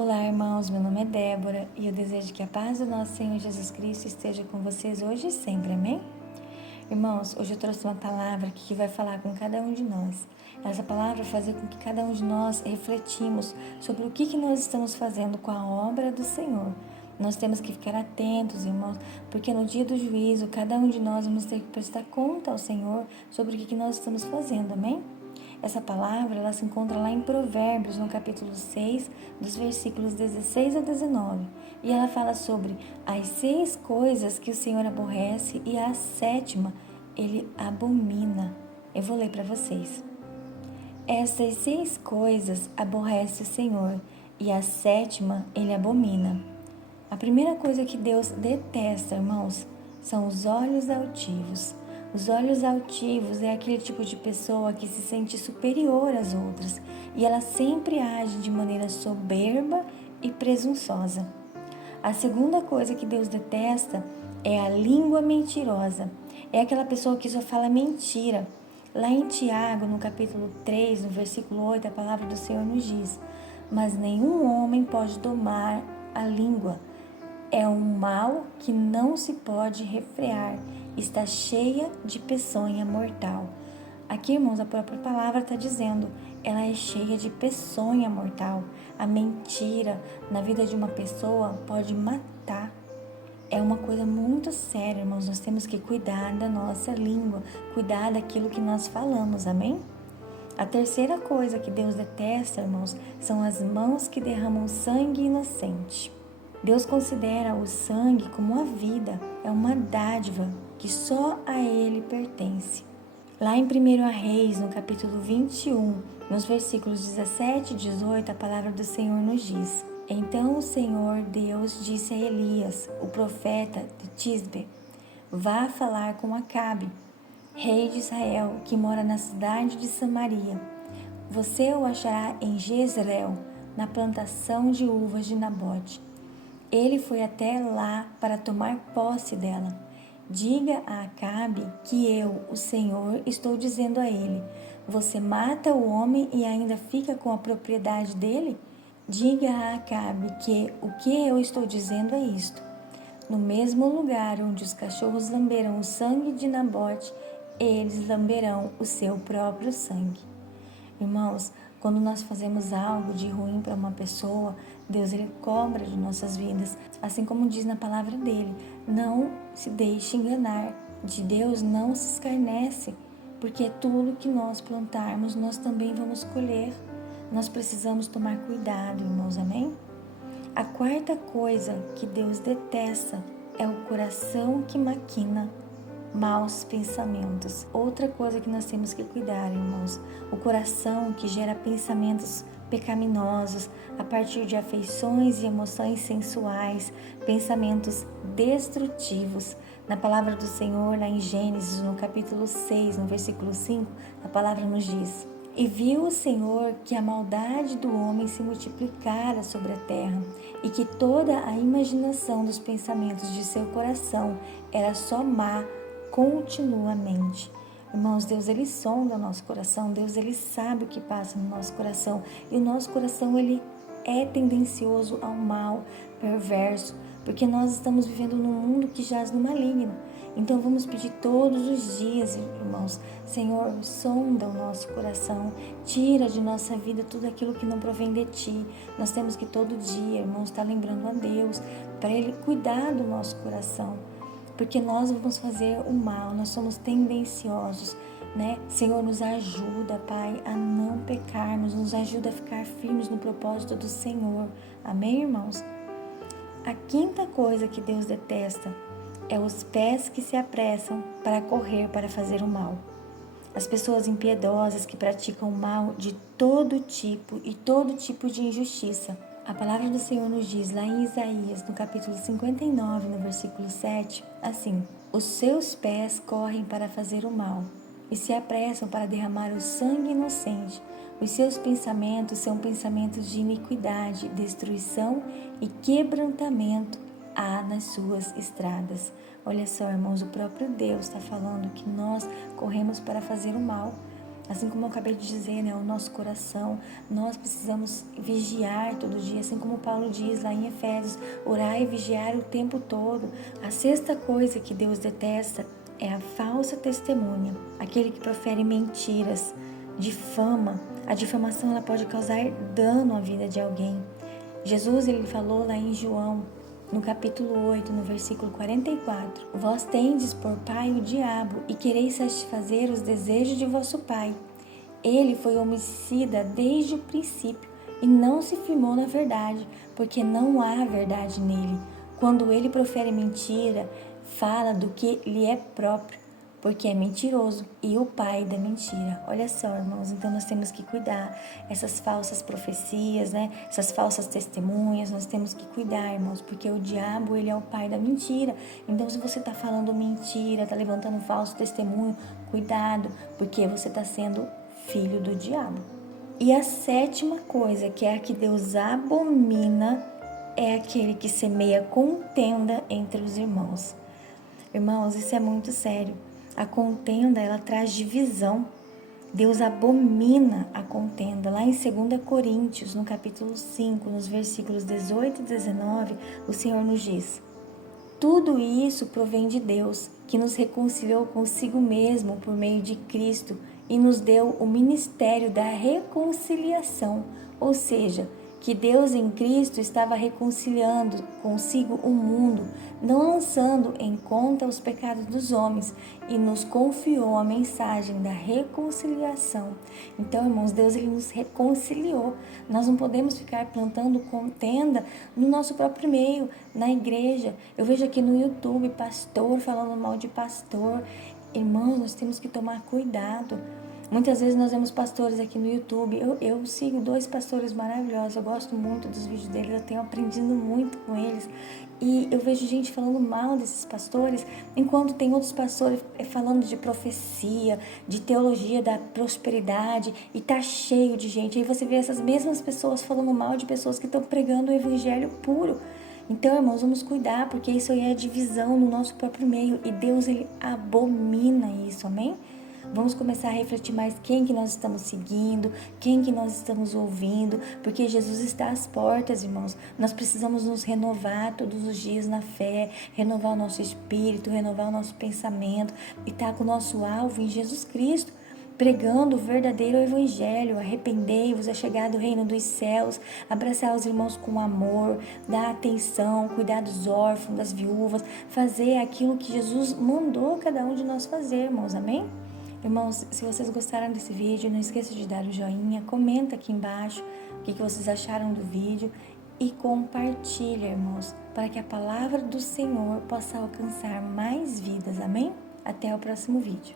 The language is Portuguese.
Olá, irmãos, meu nome é Débora e eu desejo que a paz do nosso Senhor Jesus Cristo esteja com vocês hoje e sempre, amém? Irmãos, hoje eu trouxe uma palavra que vai falar com cada um de nós. Essa palavra vai fazer com que cada um de nós refletimos sobre o que nós estamos fazendo com a obra do Senhor. Nós temos que ficar atentos, irmãos, porque no dia do juízo, cada um de nós vamos ter que prestar conta ao Senhor sobre o que nós estamos fazendo, amém? Essa palavra, ela se encontra lá em Provérbios, no capítulo 6, dos versículos 16 a 19. E ela fala sobre as 6 coisas que o Senhor aborrece e a 7ª ele abomina. Eu vou ler para vocês. Essas 6 coisas aborrece o Senhor e a 7ª ele abomina. A primeira coisa que Deus detesta, irmãos, são os olhos altivos. Os olhos altivos é aquele tipo de pessoa que se sente superior às outras e ela sempre age de maneira soberba e presunçosa. A segunda coisa que Deus detesta é a língua mentirosa. É aquela pessoa que só fala mentira. Lá em Tiago, no capítulo 3, no versículo 8, a palavra do Senhor nos diz: mas nenhum homem pode domar a língua. É um mal que não se pode refrear, está cheia de peçonha mortal. Aqui, irmãos, a própria palavra está dizendo, ela é cheia de peçonha mortal. A mentira na vida de uma pessoa pode matar. É uma coisa muito séria, irmãos. Nós temos que cuidar da nossa língua, cuidar daquilo que nós falamos, amém? A terceira coisa que Deus detesta, irmãos, são as mãos que derramam sangue inocente. Deus considera o sangue como a vida, é uma dádiva que só a Ele pertence. Lá em 1 Reis, no capítulo 21, nos versículos 17 e 18, a palavra do Senhor nos diz: então o Senhor Deus disse a Elias, o profeta de Tisbe: vá falar com Acabe, rei de Israel, que mora na cidade de Samaria. Você o achará em Jezreel, na plantação de uvas de Nabote. Ele foi até lá para tomar posse dela. Diga a Acabe que eu, o Senhor, estou dizendo a ele: você mata o homem e ainda fica com a propriedade dele? Diga a Acabe que o que eu estou dizendo é isto: no mesmo lugar onde os cachorros lamberam o sangue de Nabote, eles lamberão o seu próprio sangue. Irmãos, quando nós fazemos algo de ruim para uma pessoa, Deus ele cobra de nossas vidas, assim como diz na palavra dele: não se deixe enganar, de Deus não se escarnece, porque tudo que nós plantarmos, nós também vamos colher. Nós precisamos tomar cuidado, irmãos, amém? A quarta coisa que Deus detesta é o coração que maquina maus pensamentos. Outra coisa que nós temos que cuidar, irmãos, o coração que gera pensamentos pecaminosos a partir de afeições e emoções sensuais, pensamentos destrutivos. Na palavra do Senhor, lá em Gênesis, no capítulo 6, no versículo 5, a palavra nos diz: e viu o Senhor que a maldade do homem se multiplicara sobre a terra, e que toda a imaginação dos pensamentos de seu coração era só má continuamente. Irmãos, Deus ele sonda o nosso coração, Deus ele sabe o que passa no nosso coração, e o nosso coração ele é tendencioso ao mal, perverso, porque nós estamos vivendo num mundo que jaz no maligno. Então vamos pedir todos os dias, irmãos: Senhor, sonda o nosso coração, tira de nossa vida tudo aquilo que não provém de Ti. Nós temos que todo dia, irmãos, estar lembrando a Deus para Ele cuidar do nosso coração, porque nós vamos fazer o mal, nós somos tendenciosos, né? Senhor, nos ajuda, Pai, a não pecarmos, nos ajuda a ficar firmes no propósito do Senhor. Amém, irmãos? A quinta coisa que Deus detesta é os pés que se apressam para correr para fazer o mal. As pessoas impiedosas que praticam o mal de todo tipo e todo tipo de injustiça. A palavra do Senhor nos diz lá em Isaías, no capítulo 59, no versículo 7, assim: os seus pés correm para fazer o mal e se apressam para derramar o sangue inocente. Os seus pensamentos são pensamentos de iniquidade, destruição e quebrantamento há nas suas estradas. Olha só, irmãos, o próprio Deus está falando que nós corremos para fazer o mal. Assim como eu acabei de dizer, né, o nosso coração, nós precisamos vigiar todo dia, assim como Paulo diz lá em Efésios, orar e vigiar o tempo todo. A sexta coisa que Deus detesta é a falsa testemunha, aquele que profere mentiras, difama. A difamação ela pode causar dano à vida de alguém. Jesus ele falou lá em João, no capítulo 8, no versículo 44, vós tendes por pai o diabo e quereis satisfazer os desejos de vosso pai. Ele foi homicida desde o princípio e não se firmou na verdade, porque não há verdade nele. Quando ele profere mentira, fala do que lhe é próprio, porque é mentiroso e o pai da mentira. Olha só, irmãos, então nós temos que cuidar essas falsas profecias, né? Essas falsas testemunhas, nós temos que cuidar, irmãos, porque o diabo, ele é o pai da mentira. Então, se você está falando mentira, está levantando um falso testemunho, cuidado, porque você está sendo filho do diabo. E a sétima coisa, que é a que Deus abomina, é aquele que semeia contenda entre os irmãos. Irmãos, isso é muito sério. A contenda, ela traz divisão. Deus abomina a contenda. Lá em 2 Coríntios, no capítulo 5, nos versículos 18 e 19, o Senhor nos diz: tudo isso provém de Deus, que nos reconciliou consigo mesmo por meio de Cristo e nos deu o ministério da reconciliação, ou seja, que Deus em Cristo estava reconciliando consigo o mundo, não lançando em conta os pecados dos homens, e nos confiou a mensagem da reconciliação. Então, irmãos, Deus ele nos reconciliou. Nós não podemos ficar plantando contenda no nosso próprio meio, na igreja. Eu vejo aqui no YouTube pastor falando mal de pastor. Irmãos, nós temos que tomar cuidado. Muitas vezes nós vemos pastores aqui no YouTube. Eu sigo 2 pastores maravilhosos. Eu gosto muito dos vídeos deles. Eu tenho aprendido muito com eles. E eu vejo gente falando mal desses pastores, enquanto tem outros pastores falando de profecia, de teologia da prosperidade, e tá cheio de gente. Aí você vê essas mesmas pessoas falando mal de pessoas que estão pregando o evangelho puro. Então, irmãos, vamos cuidar, porque isso aí é divisão no nosso próprio meio. E Deus, ele abomina isso, amém? Vamos começar a refletir mais quem que nós estamos seguindo, quem que nós estamos ouvindo, porque Jesus está às portas, irmãos. Nós precisamos nos renovar todos os dias na fé, renovar o nosso espírito, renovar o nosso pensamento e estar com o nosso alvo em Jesus Cristo, pregando o verdadeiro evangelho. Arrependei-vos, é chegado o reino dos céus, abraçar os irmãos com amor, dar atenção, cuidar dos órfãos, das viúvas, fazer aquilo que Jesus mandou cada um de nós fazer, irmãos, amém? Irmãos, se vocês gostaram desse vídeo, não esqueça de dar o joinha, comenta aqui embaixo o que vocês acharam do vídeo e compartilha, irmãos, para que a palavra do Senhor possa alcançar mais vidas, amém? Até o próximo vídeo.